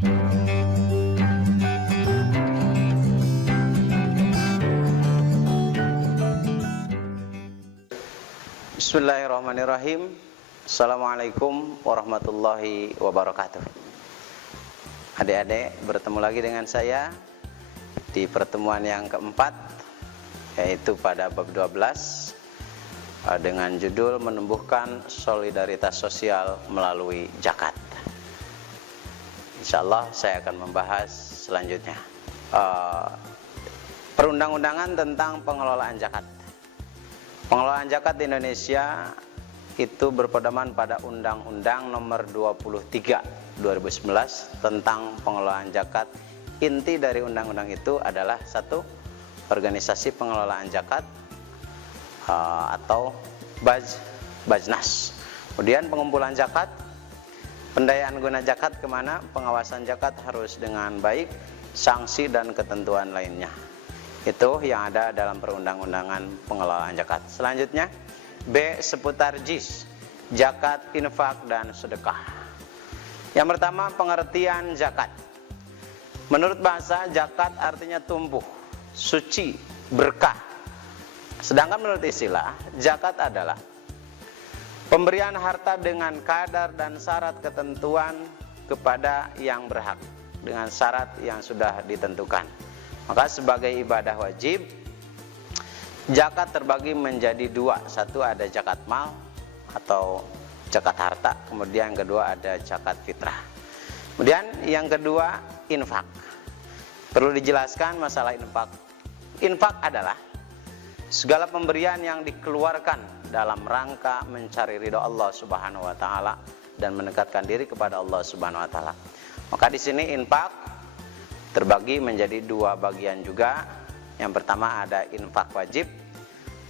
Bismillahirrahmanirrahim. Assalamualaikum warahmatullahi wabarakatuh. Adik-adik, bertemu lagi dengan saya di pertemuan yang keempat, yaitu pada bab 12 dengan judul menumbuhkan solidaritas sosial melalui zakat. Insyaallah saya akan membahas selanjutnya perundang-undangan tentang pengelolaan zakat. Pengelolaan zakat di Indonesia itu berpedoman pada Undang-Undang Nomor 23 2011 tentang pengelolaan zakat. Inti dari undang-undang itu adalah satu, organisasi pengelolaan zakat atau Bajnas. Kemudian pengumpulan zakat, pendayaan guna zakat kemana, pengawasan zakat harus dengan baik, sanksi dan ketentuan lainnya. Itu yang ada dalam perundang-undangan pengelolaan zakat. Selanjutnya B, seputar JIS, zakat, infak, dan sedekah. Yang pertama, pengertian zakat. Menurut bahasa, zakat artinya tumbuh, suci, berkah. Sedangkan menurut istilah, zakat adalah pemberian harta dengan kadar dan syarat ketentuan kepada yang berhak, dengan syarat yang sudah ditentukan. Maka sebagai ibadah wajib, zakat terbagi menjadi dua. Satu, ada zakat mal atau zakat harta. Kemudian yang kedua ada zakat fitrah. Kemudian yang kedua, infak. Perlu dijelaskan masalah infak. Infak adalah segala pemberian yang dikeluarkan dalam rangka mencari ridho Allah Subhanahu wa taala dan mendekatkan diri kepada Allah Subhanahu wa taala. Maka di sini infak terbagi menjadi dua bagian juga. Yang pertama ada infak wajib,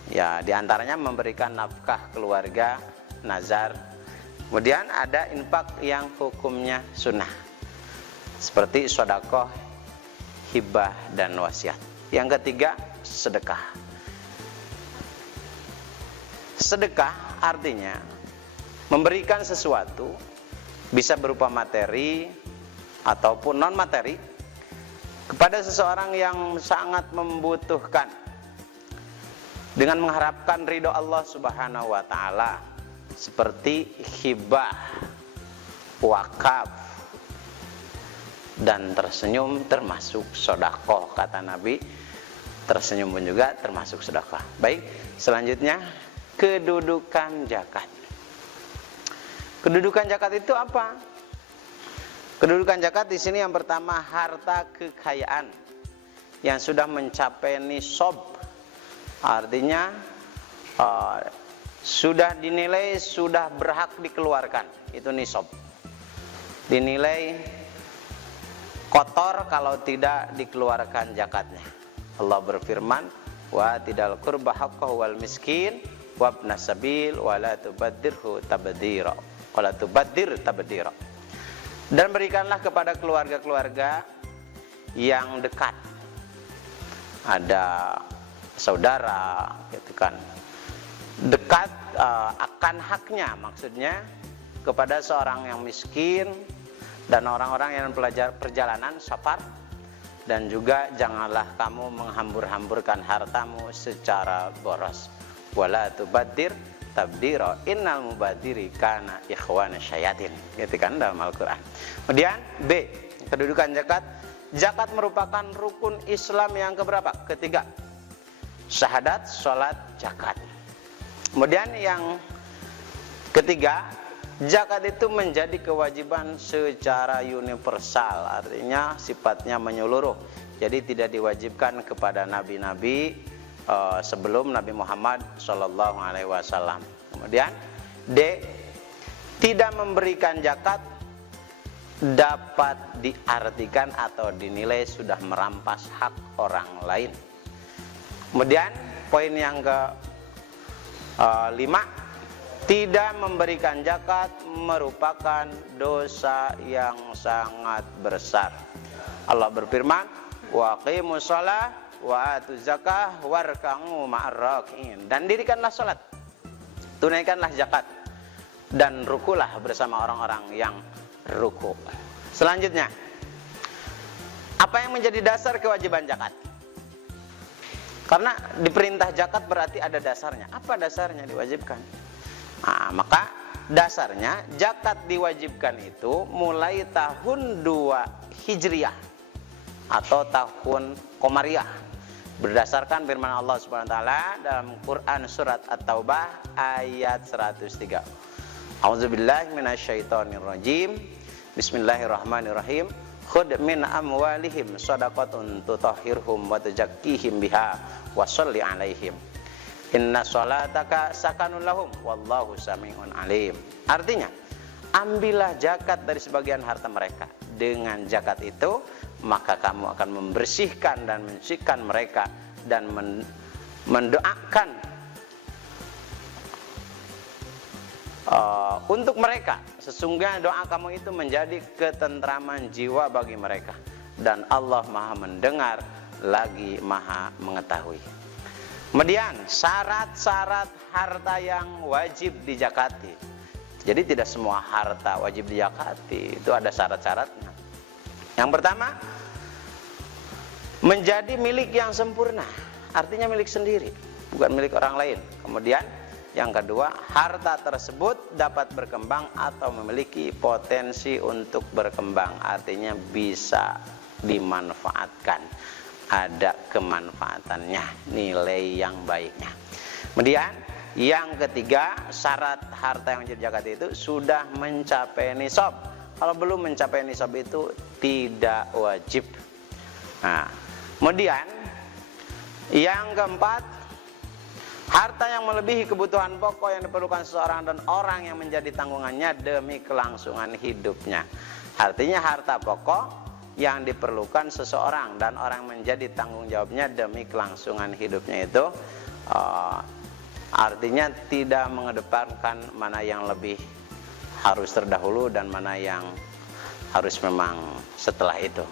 ya diantaranya memberikan nafkah keluarga, nazar. Kemudian ada infak yang hukumnya sunnah, seperti sedekah, hibah, dan wasiat. Yang ketiga, sedekah. Sedekah artinya memberikan sesuatu, bisa berupa materi ataupun non materi, kepada seseorang yang sangat membutuhkan, dengan mengharapkan ridho Allah Subhanahu wa taala, seperti hibah, wakaf, dan tersenyum termasuk sedekah. Kata Nabi, tersenyum pun juga termasuk sedekah. Baik, selanjutnya kedudukan zakat. Kedudukan zakat itu apa? Kedudukan zakat di sini yang pertama, harta kekayaan yang sudah mencapai nisab, artinya sudah dinilai sudah berhak dikeluarkan, itu nisab. Dinilai kotor kalau tidak dikeluarkan zakatnya. Allah berfirman, wa tidal qurba haqqahu wal miskin wabna sabil wa la tubaddirhu tabdira. Wa la tubaddir tabdira. Dan berikanlah kepada keluarga-keluarga yang dekat. Ada saudara, gitu kan. Dekat akan haknya, maksudnya kepada seorang yang miskin dan orang-orang yang perjalanan safar. Dan juga janganlah kamu menghambur-hamburkan hartamu secara boros. Wala tubaddir tabdira, innal mubadiri kana ikhwana syayatin, gitu kan dalam Al-Quran. Kemudian B, kedudukan zakat. Zakat merupakan rukun Islam yang keberapa? Ketiga, syahadat, sholat, zakat. Kemudian yang ketiga, zakat itu menjadi kewajiban secara universal, artinya sifatnya menyeluruh. Jadi tidak diwajibkan kepada nabi-nabi sebelum Nabi Muhammad SAW. Kemudian D, tidak memberikan zakat dapat diartikan atau dinilai sudah merampas hak orang lain. Kemudian poin yang ke-5, tidak memberikan zakat merupakan dosa yang sangat besar. Allah berfirman, wa aqimus shalah wa atuz zakah warka'u ma'ar raki'in. Dan dirikanlah salat, tunaikanlah zakat, dan rukulah bersama orang-orang yang ruku. Selanjutnya Apa yang menjadi dasar kewajiban zakat? Karena diperintah zakat berarti ada dasarnya. Apa dasarnya diwajibkan? Nah, maka dasarnya zakat diwajibkan itu mulai tahun 2 Hijriah atau tahun Komariah, berdasarkan firman Allah Subhanahu wa taala dalam Quran surat At-Taubah ayat 103. A'udzubillahi minasyaitonirrajim. Bismillahirrahmanirrahim. Khudh min amwalihim shadaqatun tutahhirhum wa tuzakkihim biha wa sholli 'alaihim. Inna sholataka sakanun lahum wallahu sami'un alim. Artinya, ambillah zakat dari sebagian harta mereka. Dengan zakat itu, maka kamu akan membersihkan dan mensucikan mereka dan mendoakan untuk mereka. Sesungguhnya doa kamu itu menjadi ketentraman jiwa bagi mereka, dan Allah Maha mendengar lagi Maha mengetahui. Kemudian syarat-syarat harta yang wajib dizakati. Jadi tidak semua harta wajib dizakati, itu ada syarat-syaratnya. Yang pertama, menjadi milik yang sempurna, artinya milik sendiri, bukan milik orang lain. Kemudian yang kedua, harta tersebut dapat berkembang atau memiliki potensi untuk berkembang, artinya bisa dimanfaatkan, ada kemanfaatannya, nilai yang baiknya. Kemudian yang ketiga, syarat harta yang menjadi zakat itu sudah mencapai nisab. Kalau belum mencapai nisab itu tidak wajib. Nah, kemudian yang keempat, harta yang melebihi kebutuhan pokok yang diperlukan seseorang dan orang yang menjadi tanggungannya demi kelangsungan hidupnya. Artinya harta pokok yang diperlukan seseorang dan orang menjadi tanggung jawabnya demi kelangsungan hidupnya itu artinya tidak mengedepankan mana yang lebih harus terdahulu dan mana yang harus memang setelah itu.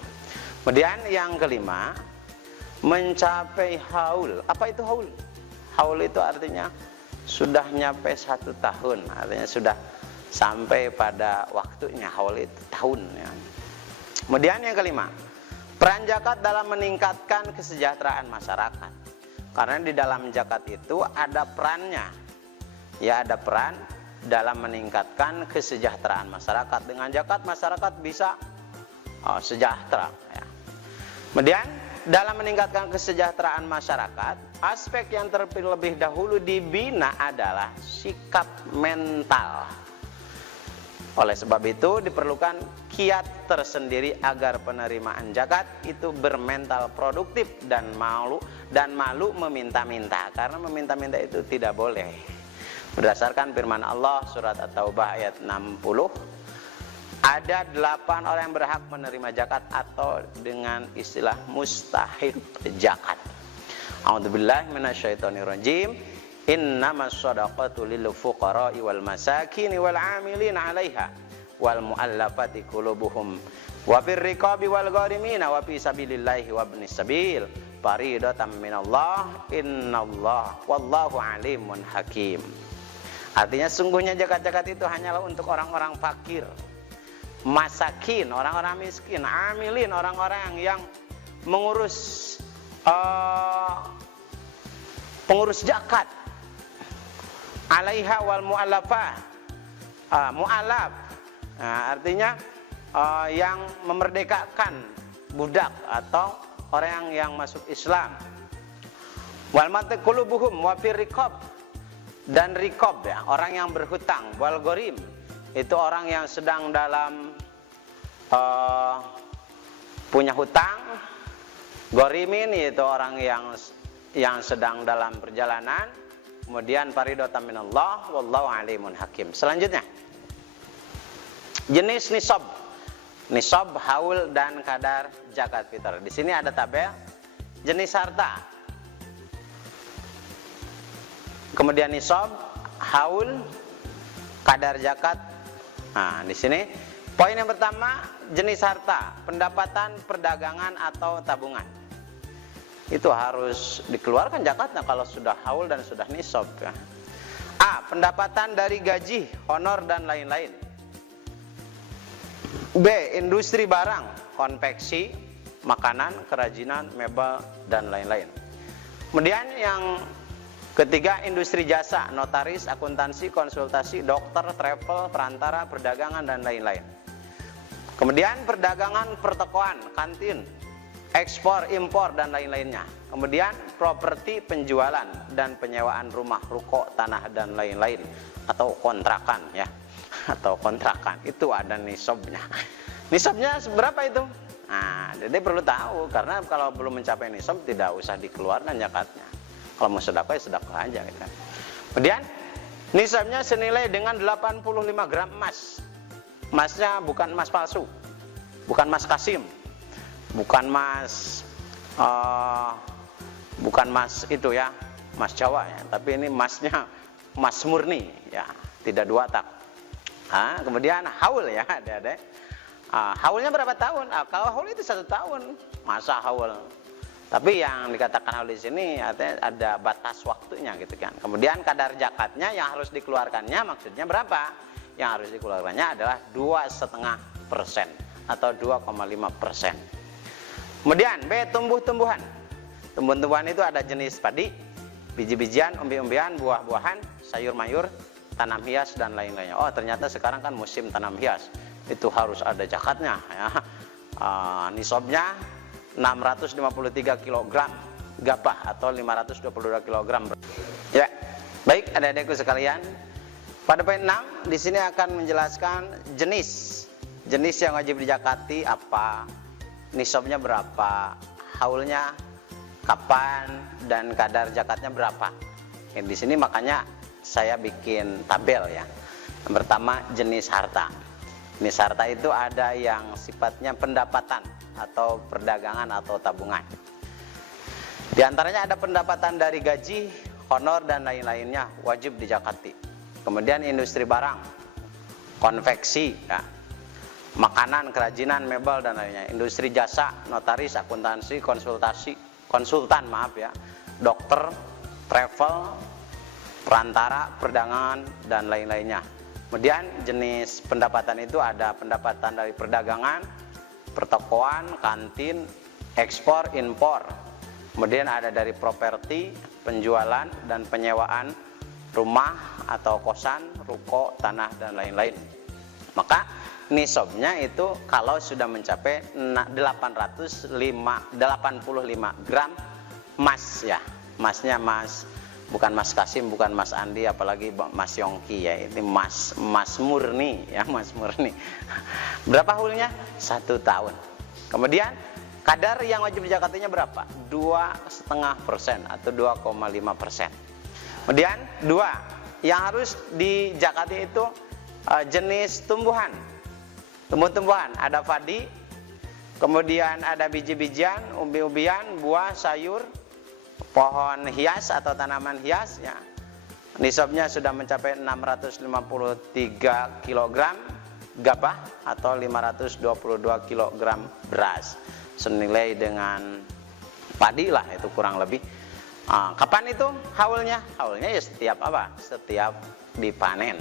Kemudian yang kelima, mencapai haul. Apa itu haul? Haul itu artinya sudah nyampe 1 tahun, artinya sudah sampai pada waktunya. Haul itu tahun ya. Kemudian yang kelima, peran zakat dalam meningkatkan kesejahteraan masyarakat. Karena di dalam zakat itu ada perannya. Ya, ada peran dalam meningkatkan kesejahteraan masyarakat. Dengan zakat masyarakat bisa sejahtera ya. Kemudian dalam meningkatkan kesejahteraan masyarakat, aspek yang terlebih dahulu dibina adalah sikap mental. Oleh sebab itu diperlukan kiat tersendiri agar penerimaan zakat itu bermental produktif dan malu meminta-minta. Karena meminta-minta itu tidak boleh. Berdasarkan firman Allah surat At-Taubah ayat 60, ada 8 orang yang berhak menerima zakat atau dengan istilah mustahil zakat. A'udzubillahi minasyaitonirrajim. Innamas shadaqatu lil fuqara'i wal masakin wal 'amilin 'alaiha wal mu'allafati qulubuhum wa fir riqabi wal gharimin wa fi sabilillahi wa ibnis sabil faridatan minallah innallaha wallahu alimun hakim. Artinya sungguhnya zakat-zakat itu hanyalah untuk orang-orang fakir, masakin, orang-orang miskin, amilin, orang-orang yang mengurus pengurus zakat, alaiha wal mu'allafah, mu'allaf, artinya yang memerdekakan budak atau orang yang masuk Islam, wal matqulubuhum wa fir riqab, dan riqab ya, orang yang berhutang, wal gharim, itu orang yang sedang dalam punya hutang, gharimin itu orang yang sedang dalam perjalanan. Kemudian faridatan minallah wallahu alimun hakim. Selanjutnya, jenis nisab. Nisab, haul, dan kadar zakat fitrah. Di sini ada tabel jenis harta. Kemudian nisab, haul, kadar zakat. Nah, di sini poin yang pertama, jenis harta, pendapatan, perdagangan atau tabungan. Itu harus dikeluarkan zakatnya kalau sudah haul dan sudah nisab ya. A. Pendapatan dari gaji, honor dan lain-lain. B. Industri barang, konveksi, makanan, kerajinan, mebel, dan lain-lain. Kemudian yang ketiga, industri jasa, notaris, akuntansi, konsultasi, dokter, travel, perantara, perdagangan, dan lain-lain. Kemudian perdagangan, pertokoan, kantin, ekspor, impor, dan lain-lainnya. Kemudian properti, penjualan dan penyewaan rumah, ruko, tanah, dan lain-lain, atau kontrakan ya, atau kontrakan. Itu ada nisabnya. Nisabnya berapa itu? Nah, jadi perlu tahu, karena kalau belum mencapai nisab tidak usah dikeluarkan zakatnya. Kalau mau sedekah ya sedekah aja gitu. Kemudian nisabnya senilai dengan 85 gram emas. Emasnya bukan emas palsu, bukan emas kasim, bukan emas itu ya, emas Jawa ya, tapi ini emasnya emas murni ya, tidak dua tak. Nah, kemudian haul ya, adik-adik. Haulnya berapa tahun? Kalau haul itu 1 tahun, masa haul. Tapi yang dikatakan haul di sini artinya ada batas waktunya gitu kan. Kemudian kadar zakatnya yang harus dikeluarkannya maksudnya berapa? Yang harus dikeluarkannya adalah 2,5% atau 2,5%. Kemudian B, tumbuh-tumbuhan. Tumbuh-tumbuhan itu ada jenis padi, biji-bijian, umbi-umbian, buah-buahan, sayur-mayur, tanam hias, dan lain-lainnya. Oh, ternyata sekarang kan musim tanam hias, itu harus ada zakatnya ya. Nisabnya 653 kg gabah atau 522 kg. Ya, baik adik-adikku sekalian. Pada poin 6 di sini akan menjelaskan jenis yang wajib dizakati apa, nisabnya berapa, haulnya kapan, dan kadar zakatnya berapa. Di sini makanya saya bikin tabel ya. Yang pertama, jenis harta. Jenis harta itu ada yang sifatnya pendapatan atau perdagangan atau tabungan. Di antaranya ada pendapatan dari gaji, honor, dan lain-lainnya wajib dizakati. Kemudian industri barang, konveksi ya, makanan, kerajinan, mebel, dan lainnya. Industri jasa, notaris, akuntansi, konsultan ya, dokter, travel, perantara, perdagangan, dan lain-lainnya. Kemudian jenis pendapatan itu ada pendapatan dari perdagangan, pertokoan, kantin, ekspor, impor. Kemudian ada dari properti, penjualan dan penyewaan rumah atau kosan, ruko, tanah, dan lain-lain. Maka nisabnya itu kalau sudah mencapai 885 gram emas ya. Emasnya emas, bukan emas kasim, bukan emas andi, apalagi emas yongki ya. Ini emas murni ya, emas murni. Berapa haulnya? 1 tahun. Kemudian kadar yang wajib dizakatinya berapa? 2,5% atau 2,5%. Kemudian 2 yang harus dizakati itu jenis tumbuhan. Tumbuh-tumbuhan ada padi, kemudian ada biji-bijian, umbi-umbian, buah, sayur, pohon hias atau tanaman hias ya. Nisabnya sudah mencapai 653 kg gabah atau 522 kg beras, senilai dengan padi lah itu kurang lebih. Kapan itu haulnya? Haulnya ya setiap dipanen.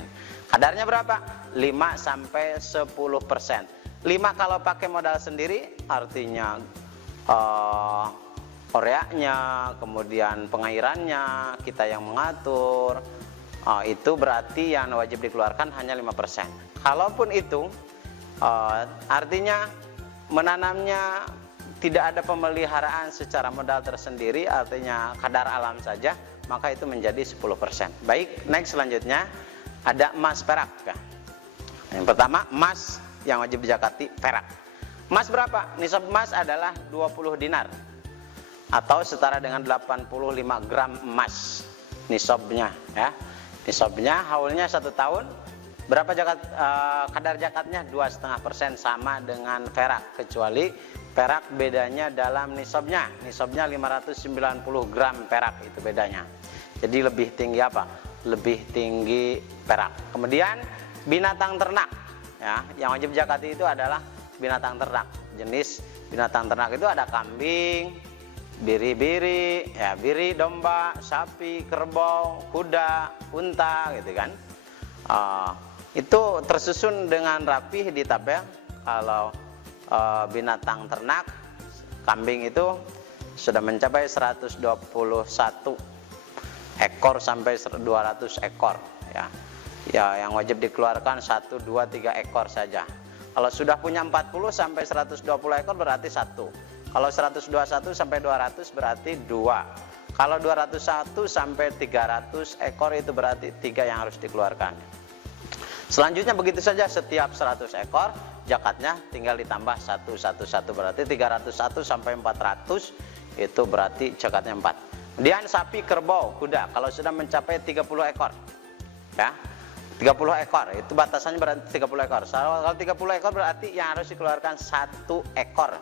Kadarnya berapa? 5-10%. 5 kalau pakai modal sendiri artinya oreaknya, kemudian pengairannya kita yang mengatur, itu berarti yang wajib dikeluarkan hanya 5%. Kalaupun itu artinya menanamnya tidak ada pemeliharaan secara modal tersendiri, artinya kadar alam saja, maka itu menjadi 10%. Baik, next selanjutnya ada emas perak. Yang pertama, emas yang wajib dizakati perak. Emas berapa? Nisab emas adalah 20 dinar atau setara dengan 85 gram emas nisabnya ya. Nisabnya haulnya 1 tahun. Berapa kadar zakatnya? 2,5% sama dengan perak, kecuali perak bedanya dalam nisabnya. Nisabnya 590 gram perak itu bedanya. Jadi lebih tinggi apa? Lebih tinggi perak. Kemudian binatang ternak ya, yang wajib zakati itu adalah binatang ternak. Jenis binatang ternak itu ada kambing, biri-biri ya, biri, domba, sapi, kerbau, kuda, unta gitu kan. Itu tersusun dengan rapih di tabel. Kalau binatang ternak kambing itu sudah mencapai 121 ekor sampai 200 ekor ya. Ya, yang wajib dikeluarkan 1, 2, 3 ekor saja. Kalau sudah punya 40 sampai 120 ekor berarti 1. Kalau 121 sampai 200 berarti 2. Kalau 201 sampai 300 ekor itu berarti 3 yang harus dikeluarkan. Selanjutnya begitu saja, setiap 100 ekor zakatnya tinggal ditambah 1 berarti 301 sampai 400 itu berarti zakatnya 4. Kemudian sapi, kerbau, kuda kalau sudah mencapai 30 ekor ya. 30 ekor itu batasannya berarti 30 ekor. Kalau 30 ekor berarti yang harus dikeluarkan 1 ekor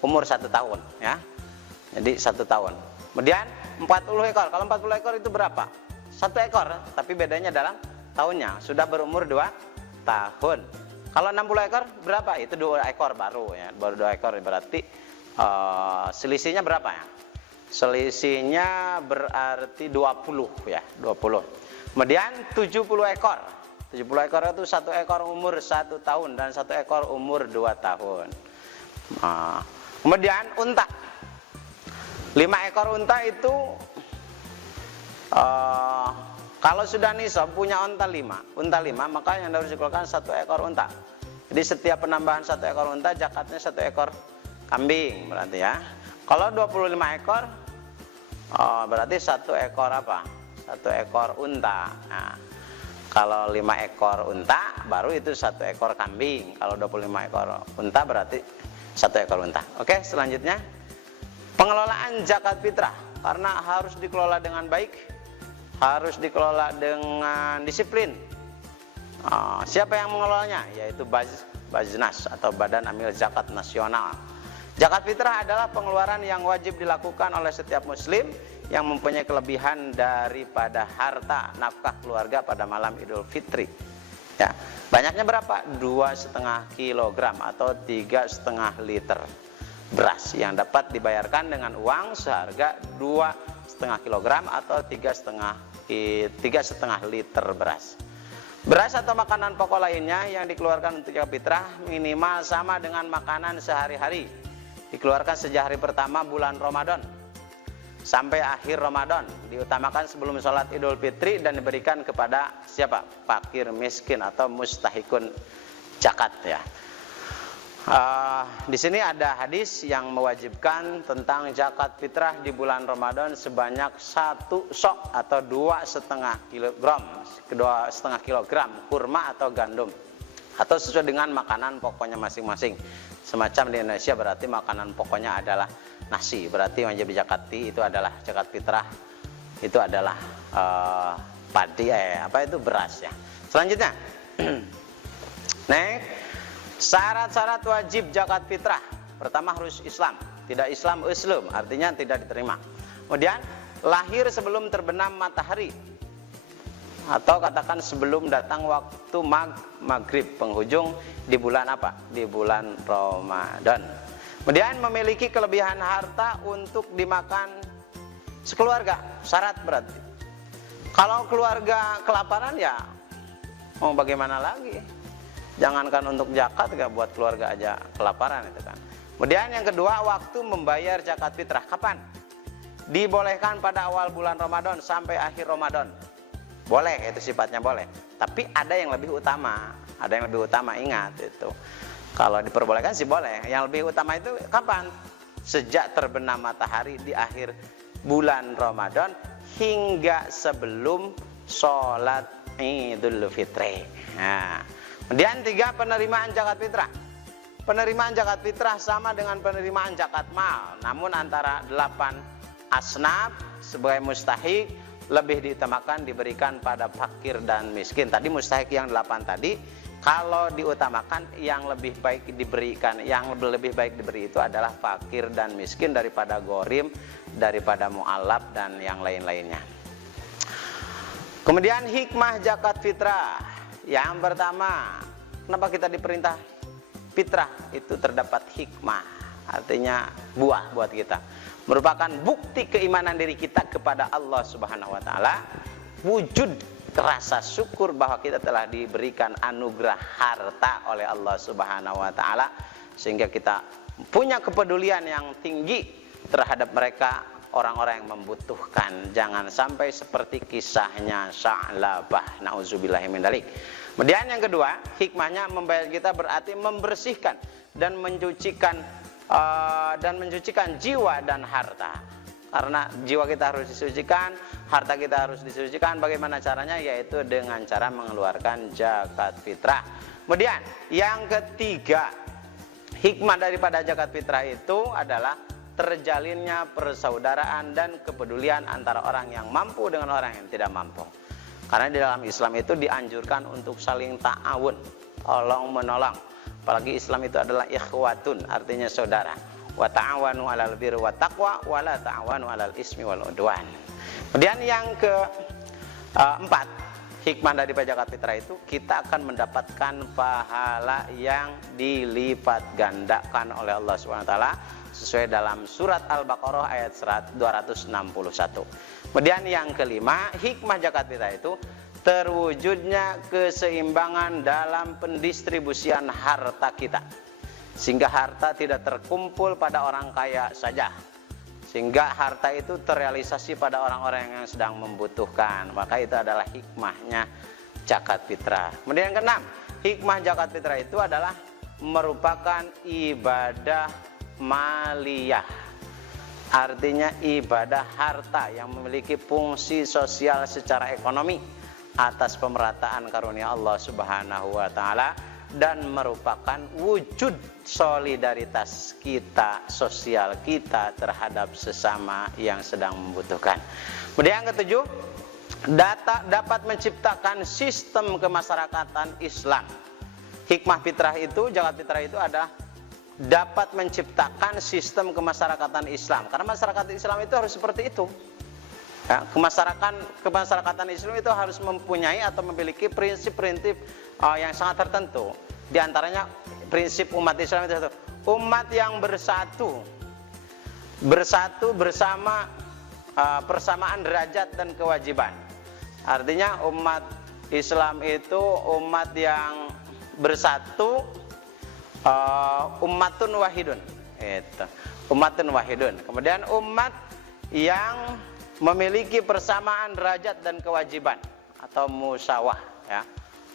umur 1 tahun ya. Jadi 1 tahun. Kemudian 40 ekor. Kalau 40 ekor itu berapa? 1 ekor, tapi bedanya dalam tahunnya. Sudah berumur 2 tahun. Kalau 60 ekor berapa? Itu 2 ekor baru ya. Baru 2 ekor berarti selisihnya berapa ya? Selisihnya berarti 20 ya, 20. Kemudian 70 ekor. 70 ekor itu 1 ekor umur 1 tahun dan 1 ekor umur 2 tahun. Kemudian unta. 5 ekor unta itu kalau sudah nisab punya unta 5 maka yang harus dikeluarkan 1 ekor unta. Jadi setiap penambahan 1 ekor unta zakatnya 1 ekor kambing berarti ya. Kalau 25 ekor berarti 1 ekor apa? 1 ekor unta. Nah, kalau 5 ekor unta baru itu 1 ekor kambing. Kalau 25 ekor unta berarti 1 ekor unta. Oke, selanjutnya pengelolaan zakat fitrah, karena harus dikelola dengan baik, harus dikelola dengan disiplin. Siapa yang mengelolanya? Yaitu Bajnas atau Badan Amil Zakat Nasional. Zakat fitrah adalah pengeluaran yang wajib dilakukan oleh setiap muslim yang mempunyai kelebihan daripada harta nafkah keluarga pada malam Idul Fitri. Ya, banyaknya berapa? 2,5 kilogram atau 3,5 liter beras yang dapat dibayarkan dengan uang seharga 2,5 kilogram atau 3,5 liter beras. Beras atau makanan pokok lainnya yang dikeluarkan untuk zakat fitrah minimal sama dengan makanan sehari-hari. Dikeluarkan sejak hari pertama bulan Ramadan sampai akhir Ramadan. Diutamakan sebelum sholat Idul Fitri dan diberikan kepada siapa? Fakir miskin atau mustahikun zakat ya. Di sini ada hadis yang mewajibkan tentang zakat fitrah di bulan Ramadan sebanyak 1 sok atau 2,5 kilogram kurma atau gandum atau sesuai dengan makanan pokoknya masing-masing. Semacam di Indonesia berarti makanan pokoknya adalah nasi, berarti wajib dizakati itu adalah zakat fitrah itu adalah padi beras ya. Selanjutnya syarat-syarat wajib zakat fitrah. Pertama harus Islam. Tidak Islam uslum, artinya tidak diterima. Kemudian lahir sebelum terbenam matahari atau katakan sebelum datang waktu maghrib penghujung di bulan apa? Di bulan Ramadan. Kemudian memiliki kelebihan harta untuk dimakan sekeluarga. Syarat berarti. Kalau keluarga kelaparan ya mau bagaimana lagi? Jangankan untuk zakat, gak buat keluarga aja kelaparan itu kan. Kemudian yang kedua, waktu membayar zakat fitrah. Kapan? Dibolehkan pada awal bulan Ramadan sampai akhir Ramadan. Boleh, itu sifatnya boleh. Tapi ada yang lebih utama. Ada yang lebih utama, ingat itu. Kalau diperbolehkan sih boleh. Yang lebih utama itu kapan? Sejak terbenam matahari di akhir bulan Ramadan hingga sebelum sholat Idul Fitri. Nah, kemudian 3, penerimaan zakat fitrah. Penerimaan zakat fitrah sama dengan penerimaan zakat mal, namun antara 8 asnaf sebagai mustahik lebih diutamakan diberikan pada fakir dan miskin. Tadi mustahik yang 8 tadi, kalau diutamakan yang lebih baik diberikan, yang lebih baik diberi itu adalah fakir dan miskin daripada gorim, daripada mu'alaf dan yang lain-lainnya. Kemudian hikmah zakat fitrah. Yang pertama, kenapa kita diperintah fitrah? Itu terdapat hikmah, artinya buah buat kita. Merupakan bukti keimanan diri kita kepada Allah Subhanahu wa taala, wujud rasa syukur bahwa kita telah diberikan anugerah harta oleh Allah Subhanahu wa taala sehingga kita punya kepedulian yang tinggi terhadap mereka, orang-orang yang membutuhkan. Jangan sampai seperti kisahnya Sa'labah, na'udzubillahi min dzalik. Kemudian yang kedua, hikmahnya membayar kita berarti membersihkan dan mencucikan jiwa dan harta. Karena jiwa kita harus disucikan, harta kita harus disucikan. Bagaimana caranya? Yaitu dengan cara mengeluarkan zakat fitrah. Kemudian yang ketiga, hikmah daripada zakat fitrah itu adalah terjalinnya persaudaraan dan kepedulian antara orang yang mampu dengan orang yang tidak mampu. Karena di dalam Islam itu dianjurkan untuk saling ta'awun, tolong menolong. Apalagi Islam itu adalah ikhwatun, artinya saudara. Wa ta'awanu 'alal birri wat taqwa wa la ta'awanu 'alal ismi wal 'udwan. Kemudian yang keempat, hikmah dari zakat fitrah itu kita akan mendapatkan pahala yang dilipat gandakan oleh Allah Subhanahu wa taala sesuai dalam surat Al-Baqarah ayat 261. Kemudian yang kelima, hikmah zakat fitrah itu terwujudnya keseimbangan dalam pendistribusian harta kita. Sehingga harta tidak terkumpul pada orang kaya saja. Sehingga harta itu terrealisasi pada orang-orang yang sedang membutuhkan. Maka itu adalah hikmahnya zakat fitrah. Kemudian yang keenam, hikmah zakat fitrah itu adalah merupakan ibadah maliyah. Artinya ibadah harta yang memiliki fungsi sosial secara ekonomi atas pemerataan karunia Allah Subhanahu wa taala dan merupakan wujud solidaritas kita, sosial kita terhadap sesama yang sedang membutuhkan. Kemudian yang ketujuh, dapat menciptakan sistem kemasyarakatan Islam. Hikmah fitrah itu, zakat fitrah itu adalah dapat menciptakan sistem kemasyarakatan Islam. Karena masyarakat Islam itu harus seperti itu. Ya, kemasyarakatan Islam itu harus mempunyai atau memiliki prinsip-prinsip yang sangat tertentu. Di antaranya prinsip umat Islam itu satu, umat yang bersatu bersama persamaan derajat dan kewajiban. Artinya umat Islam itu umat yang bersatu, ummatun wahidun. Itu. Ummatun wahidun. Kemudian umat yang memiliki persamaan derajat dan kewajiban atau musyawah, ya.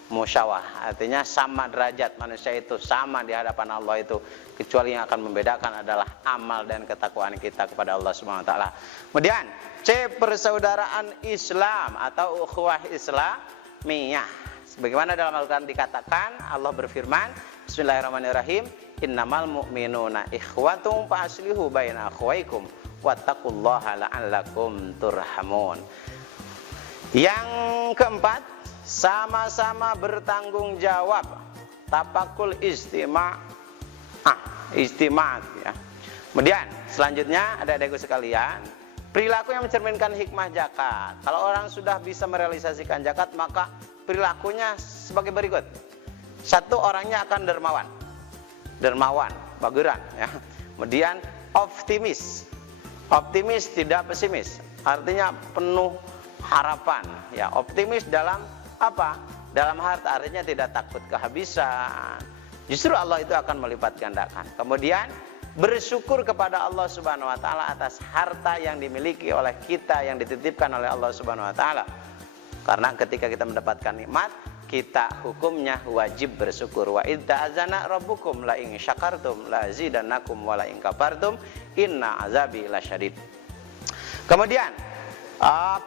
Musyawah artinya sama derajat, manusia itu sama di hadapan Allah itu, kecuali yang akan membedakan adalah amal dan ketakwaan kita kepada Allah Subhanahu wa taala. Kemudian C, persaudaraan Islam atau ukhuwah Islamiyah. Sebagaimana dalam Al-Qur'an dikatakan, Allah berfirman, Bismillahirrahmanirrahim, innamal mu'minuna ikhwatum fa aslihu baina akhwaikum wattaqullaha la'allakum turhamun. Yang keempat, sama-sama bertanggung jawab, tafakul istimak ya. Kemudian selanjutnya ada adikku sekalian, perilaku yang mencerminkan hikmah zakat. Kalau orang sudah bisa merealisasikan zakat, maka perilakunya sebagai berikut. Satu, orangnya akan dermawan, baguran ya. Kemudian optimis, tidak pesimis, artinya penuh harapan ya. Optimis dalam apa? Dalam harta, artinya tidak takut kehabisan. Justru Allah itu akan melipat gandakan. Kemudian bersyukur kepada Allah Subhanahu wa taala atas harta yang dimiliki oleh kita, yang dititipkan oleh Allah Subhanahu wa taala. Karena ketika kita mendapatkan nikmat, kita hukumnya wajib bersyukur. Wa idza azana rabbukum la in syakartum la azidannakum wa la in kafartum inna azabi lasyadid. Kemudian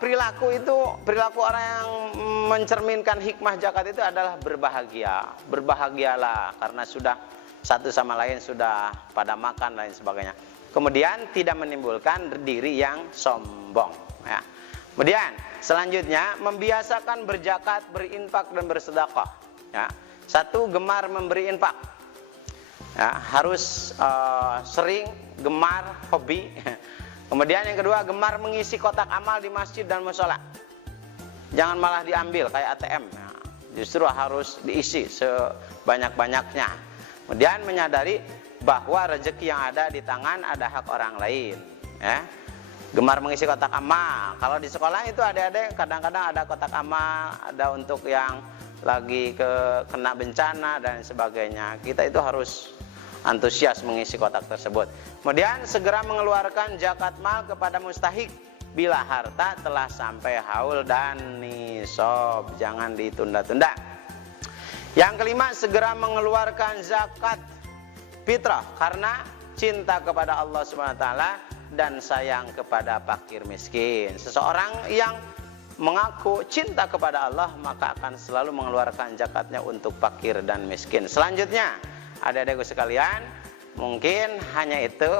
perilaku orang yang mencerminkan hikmah zakat itu adalah berbahagia. Berbahagialah karena sudah satu sama lain sudah pada makan lain sebagainya. Kemudian tidak menimbulkan diri yang sombong ya. Kemudian selanjutnya membiasakan berzakat, berinfak dan bersedekah ya. Satu, gemar memberi infak ya, harus sering gemar, hobi. Kemudian yang kedua, gemar mengisi kotak amal di masjid dan mushola. Jangan malah diambil kayak ATM. Nah, justru harus diisi sebanyak-banyaknya. Kemudian menyadari bahwa rezeki yang ada di tangan ada hak orang lain. Ya. Gemar mengisi kotak amal. Kalau di sekolah itu adik-adik kadang-kadang ada kotak amal, ada untuk yang lagi kena bencana dan sebagainya. Kita itu harus antusias mengisi kotak tersebut. Kemudian segera mengeluarkan zakat mal kepada mustahik bila harta telah sampai haul dan nisab, jangan ditunda-tunda. Yang kelima, segera mengeluarkan zakat fitrah karena cinta kepada Allah SWT dan sayang kepada fakir miskin. Seseorang yang mengaku cinta kepada Allah maka akan selalu mengeluarkan zakatnya untuk fakir dan miskin. Selanjutnya, adik-adikku sekalian, mungkin hanya itu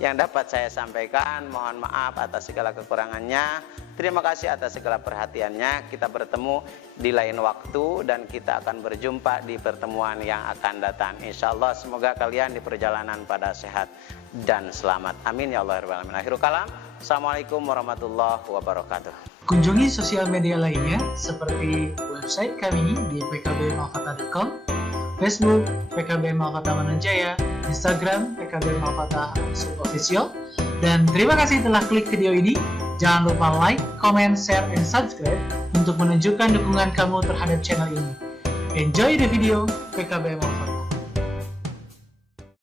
yang dapat saya sampaikan. Mohon maaf atas segala kekurangannya. Terima kasih atas segala perhatiannya. Kita bertemu di lain waktu dan kita akan berjumpa di pertemuan yang akan datang. Insya Allah semoga kalian di perjalanan pada sehat dan selamat. Amin ya Allah. Akhirul kalam. Assalamualaikum warahmatullahi wabarakatuh. Kunjungi sosial media lainnya seperti website kami di pkbmalfata.com, Facebook PKB Malfata Mananjaya, Instagram PKB Malfata Official. Dan terima kasih telah klik video ini. Jangan lupa like, comment, share, and subscribe untuk menunjukkan dukungan kamu terhadap channel ini. Enjoy the video PKB Malfata.